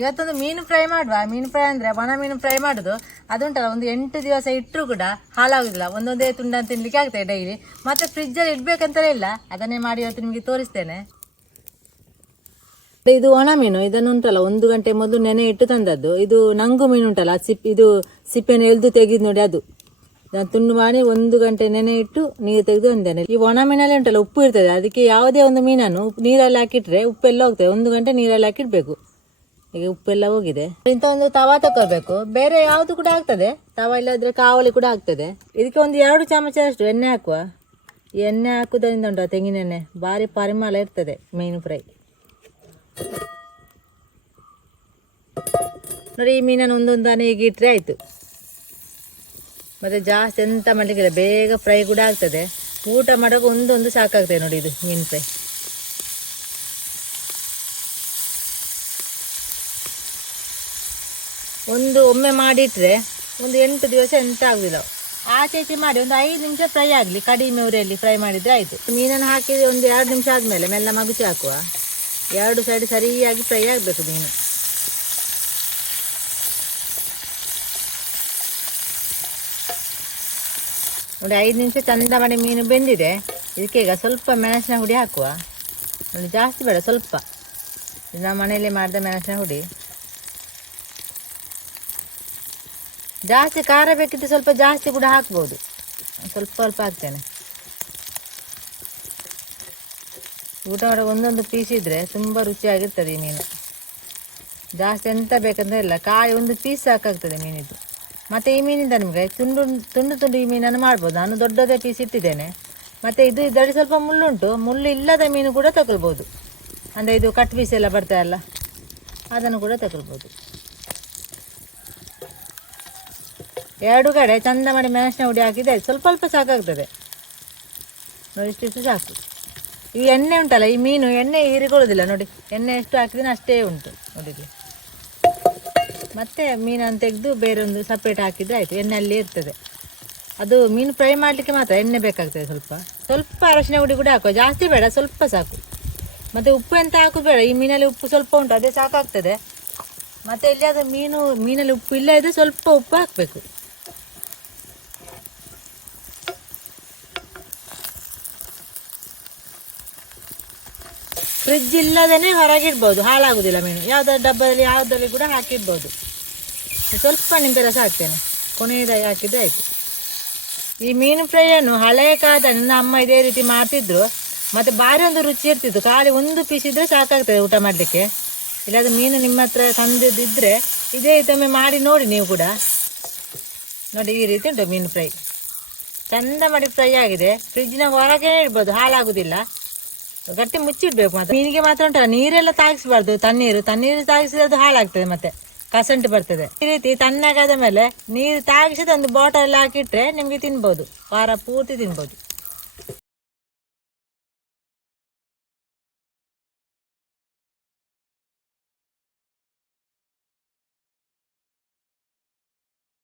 ಇವತ್ತೊಂದು ಮೀನು ಫ್ರೈ ಮಾಡುವ. ಮೀನು ಫ್ರೈ ಅಂದ್ರೆ ಒಣ ಮೀನು ಫ್ರೈ ಮಾಡುದು. ಅದುಂಟಲ್ಲ, ಒಂದು ಎಂಟು ದಿವಸ ಇಟ್ಟರು ಕೂಡ ಹಾಳಾಗುದಿಲ್ಲ. ಒಂದೊಂದೇ ತುಂಡ ತಿನ್ಲಿಕ್ಕೆ ಆಗ್ತದೆ ಡೈಲಿ ಮತ್ತೆ ಫ್ರಿಜ್ಜಲ್ಲಿ ಇಡ್ಬೇಕಂತಲೇ ಇಲ್ಲ. ಅದನ್ನೇ ಮಾಡಿ ಇವತ್ತು ನಿಮಗೆ ತೋರಿಸ್ತೇನೆ. ಇದು ಒಣ ಮೀನು. ಇದನ್ನು ಉಂಟಲ್ಲ, ಒಂದು ಗಂಟೆ ಮೊದಲು ನೆನೆ ಇಟ್ಟು ತಂದದ್ದು. ಇದು ನಂಗು ಮೀನು ಉಂಟಲ್ಲ ಸಿಪ್ಪೆ, ಇದು ಸಿಪ್ಪೆನ ಎಳ್ದು ತೆಗೆದು ನೋಡಿ ಅದು. ನಾನು ತುಂಡು ಮಾಡಿ ಒಂದು ಗಂಟೆ ನೆನೆ ಇಟ್ಟು ನೀರು ತೆಗೆದು ಒಂದೇನೆ ಈ ಒಣ ಮೀನಲ್ಲಿ ಉಂಟಲ್ಲ, ಉಪ್ಪು ಇರ್ತದೆ. ಅದಕ್ಕೆ ಯಾವುದೇ ಒಂದು ಮೀನನ್ನು ನೀರಲ್ಲಿ ಹಾಕಿಟ್ರೆ ಉಪ್ಪೆಲ್ಲ ಹೋಗ್ತದೆ. ಒಂದು ಗಂಟೆ ನೀರಲ್ಲಿ ಹಾಕಿಡ್ಬೇಕು. ಈಗ ಉಪ್ಪೆಲ್ಲ ಹೋಗಿದೆ. ಇಂಥ ಒಂದು ತವಾ ತಗೋಬೇಕು ಬೇರೆ ಯಾವುದು ಕೂಡ ಆಗ್ತದೆ. ತವಾ ಇಲ್ಲದ್ರೆ ಕಾವಲಿ ಕೂಡ ಆಗ್ತದೆ. ಇದಕ್ಕೆ ಒಂದು ಎರಡು ಚಮಚ ಅಷ್ಟು ಎಣ್ಣೆ ಹಾಕುವ. ಎಣ್ಣೆ ಹಾಕುವುದರಿಂದ ಉಂಟು ತೆಂಗಿನ ಎಣ್ಣೆ? ಭಾರಿ ಪರಿಮಳ ಇರ್ತದೆ, ಮೀನು ಫ್ರೈ. ನೋಡಿ, ಈ ಮೀನನ್ನು ಒಂದೊಂದಾನೆ ಈಗ ಇಟ್ಟರೆ ಆಯಿತು. ಮತ್ತು ಜಾಸ್ತಿ ಎಂತ ಮಾಡಲಿಕ್ಕಿಲ್ಲ. ಬೇಗ ಫ್ರೈ ಕೂಡ ಆಗ್ತದೆ. ಊಟ ಮಾಡೋಕೆ ಒಂದೊಂದು ಸಾಕಾಗ್ತದೆ ನೋಡಿ ಇದು ಮೀನು ಫ್ರೈ. ಒಂದು ಒಮ್ಮೆ ಮಾಡಿಟ್ರೆ ಒಂದು ಎಂಟು ದಿವಸ ಎಂತ ಆಗುದಿಲ್ಲ. ಆಚೆ ಈಚೆ ಮಾಡಿ ಒಂದು ಐದು ನಿಮಿಷ ಫ್ರೈ ಆಗಲಿ, ಕಡಿಮೆ ಉರಿಯಲ್ಲಿ ಫ್ರೈ ಮಾಡಿದ್ರೆ ಆಯಿತು. ಮೀನನ್ನು ಹಾಕಿ ಒಂದು ಎರಡು ನಿಮಿಷ ಆದಮೇಲೆ ಮೆಲ್ಲ ಮಗುಚಿ ಹಾಕುವ. ಎರಡು ಸೈಡ್ ಸರಿಯಾಗಿ ಫ್ರೈ ಆಗಬೇಕು ಮೀನು. ನೋಡಿ ಐದು ನಿಮಿಷ ಚಂದ ಮಾಡಿ ಮೀನು ಬೆಂದಿದೆ. ಇದಕ್ಕೆ ಈಗ ಸ್ವಲ್ಪ ಮೆಣಸಿನ ಹುಡಿ ಹಾಕುವ. ನೋಡಿ ಜಾಸ್ತಿ ಬೇಡ, ಸ್ವಲ್ಪ. ನಮ್ಮ ಮನೆಯಲ್ಲೇ ಮಾಡಿದ ಮೆಣಸಿನ ಹುಡಿ. ಜಾಸ್ತಿ ಖಾರ ಬೇಕಿದ್ರೆ ಸ್ವಲ್ಪ ಜಾಸ್ತಿ ಕೂಡ ಹಾಕ್ಬೋದು. ಸ್ವಲ್ಪ ಸ್ವಲ್ಪ ಹಾಕ್ತೇನೆ. ಊಟ ಮಾಡೋ ಒಂದೊಂದು ಪೀಸ್ ಇದ್ರೆ ತುಂಬ ರುಚಿಯಾಗಿರ್ತದೆ ಈ ಮೀನು. ಜಾಸ್ತಿ ಎಂತ ಬೇಕಂತ ಇಲ್ಲ, ಕಾಯಿ ಒಂದು ಪೀಸ್ ಸಾಕಾಗ್ತದೆ ಮೀನಿದ್ದು. ಮತ್ತು ಈ ಮೀನಿಂದ ನಿಮಗೆ ತುಂಡು ತುಂಡು ತುಂಡು ಈ ಮೀನನ್ನು ಮಾಡ್ಬೋದು. ನಾನು ದೊಡ್ಡದೇ ಪೀಸ್ ಇಟ್ಟಿದ್ದೇನೆ. ಮತ್ತು ಇದು ಇದರಲ್ಲಿ ಸ್ವಲ್ಪ ಮುಳ್ಳುಂಟು. ಮುಳ್ಳು ಇಲ್ಲದ ಮೀನು ಕೂಡ ತಗೊಳ್ಬೋದು. ಅಂದರೆ ಇದು ಕಟ್ ಪೀಸ್ ಎಲ್ಲ ಬರ್ತಾಯಲ್ಲ, ಅದನ್ನು ಕೂಡ ತಗೊಳ್ಬೋದು. ಎರಡು ಕಡೆ ಚಂದ ಮಾಡಿ ಮೆಣಸಿನ ಹುಡಿ ಹಾಕಿದರೆ ಸ್ವಲ್ಪ ಸ್ವಲ್ಪ ಸಾಕಾಗ್ತದೆ. ನೋಡಿ ಇಷ್ಟಿಷ್ಟು ಸಾಕು. ಈ ಎಣ್ಣೆ ಉಂಟಲ್ಲ, ಈ ಮೀನು, ಎಣ್ಣೆ ಹೀರಿಕೊಳ್ಳೋದಿಲ್ಲ, ನೋಡಿ. ಎಣ್ಣೆ ಎಷ್ಟು ಹಾಕಿದ್ರೆ ಅಷ್ಟೇ ಉಂಟು ನೋಡಿದ್ವಿ ಮತ್ತೆ ಮೀನನ್ನು ತೆಗೆದು ಬೇರೊಂದು ಸಪ್ರೇಟ್ ಹಾಕಿದರೆ ಆಯಿತು. ಎಣ್ಣೆ ಅಲ್ಲಿ ಇರ್ತದೆ. ಅದು ಮೀನು ಫ್ರೈ ಮಾಡಲಿಕ್ಕೆ ಮಾತ್ರ ಎಣ್ಣೆ ಬೇಕಾಗ್ತದೆ ಸ್ವಲ್ಪ. ಸ್ವಲ್ಪ ಅರಶಿನ ಹುಡಿ ಕೂಡ ಹಾಕುವ. ಜಾಸ್ತಿ ಬೇಡ, ಸ್ವಲ್ಪ ಸಾಕು. ಮತ್ತು ಉಪ್ಪು ಎಂತ ಹಾಕೋದು ಬೇಡ. ಈ ಮೀನಲ್ಲಿ ಉಪ್ಪು ಸ್ವಲ್ಪ ಉಂಟು, ಅದೇ ಸಾಕಾಗ್ತದೆ. ಮತ್ತು ಅದು ಮೀನು, ಮೀನಲ್ಲಿ ಉಪ್ಪು ಇಲ್ಲ ಇದ್ದರೆ ಸ್ವಲ್ಪ ಉಪ್ಪು ಹಾಕಬೇಕು. ಫ್ರಿಜ್ ಇಲ್ಲದೇ ಹೊರಗಿಡ್ಬೋದು, ಹಾಳಾಗುದಿಲ್ಲ ಮೀನು ಯಾವುದಾದ್ರು ಡಬ್ಬದಲ್ಲಿ, ಯಾವುದರಲ್ಲಿ ಕೂಡ ಹಾಕಿಡ್ಬೋದು. ಸ್ವಲ್ಪ ನಿಂಬೆ ರಸ ಹಾಕ್ತೇನೆ. ಕೊನೆಯದಾಗಿ ಹಾಕಿದ್ರೆ ಆಯಿತು. ಈ ಮೀನು ಫ್ರೈಯನ್ನು ಹಳೆಯ ಕಾಲದ ನನ್ನ ಅಮ್ಮ ಇದೇ ರೀತಿ ಮಾಡ್ತಿದ್ರು. ಮತ್ತು ಭಾರಿ ಒಂದು ರುಚಿ ಇರ್ತಿತ್ತು. ಖಾಲಿ ಒಂದು ಪೀಸ್ ಇದ್ದರೆ ಸಾಕಾಗ್ತದೆ ಊಟ ಮಾಡಲಿಕ್ಕೆ. ಇಲ್ಲಾದ್ರೆ ಮೀನು ನಿಮ್ಮ ಹತ್ರ ತಂದಿದ್ದಿದ್ರೆ ಇದೇ ಇದೊಮ್ಮೆ ಮಾಡಿ ನೋಡಿ ನೀವು ಕೂಡ. ನೋಡಿ, ಈ ರೀತಿ ಉಂಟು ಮೀನು ಫ್ರೈ ಚಂದ ಮಾಡಿ ಫ್ರೈ ಆಗಿದೆ. ಫ್ರಿಜ್ನ ಹೊರಗೆ ಇಡ್ಬೋದು, ಹಾಳಾಗುದಿಲ್ಲ. ಗಟ್ಟಿ ಮುಚ್ಚಿಡ್ಬೇಕು ಮತ್ತೆ ಮೀನಿಗೆ ಮಾತ್ರ ಉಂಟಲ್ಲ, ನೀರೆಲ್ಲ ತಾಗಿಸ್ಬಾರ್ದು, ತಣ್ಣೀರು. ತಣ್ಣೀರು ತಾಗಿಸಿದ್ರೆ ಅದು ಹಾಳಾಗ್ತದೆ ಮತ್ತೆ, ಕಸಂಟು ಬರ್ತದೆ. ಈ ರೀತಿ ತಣ್ಣಗಾದ ಮೇಲೆ ನೀರು ತಾಗಿಸಿದ ಒಂದು ಬಾಟಲ್ ಹಾಕಿಟ್ರೆ ನಿಮಗೆ ತಿನ್ಬೋದು, ವಾರ ಪೂರ್ತಿ ತಿನ್ಬೋದು.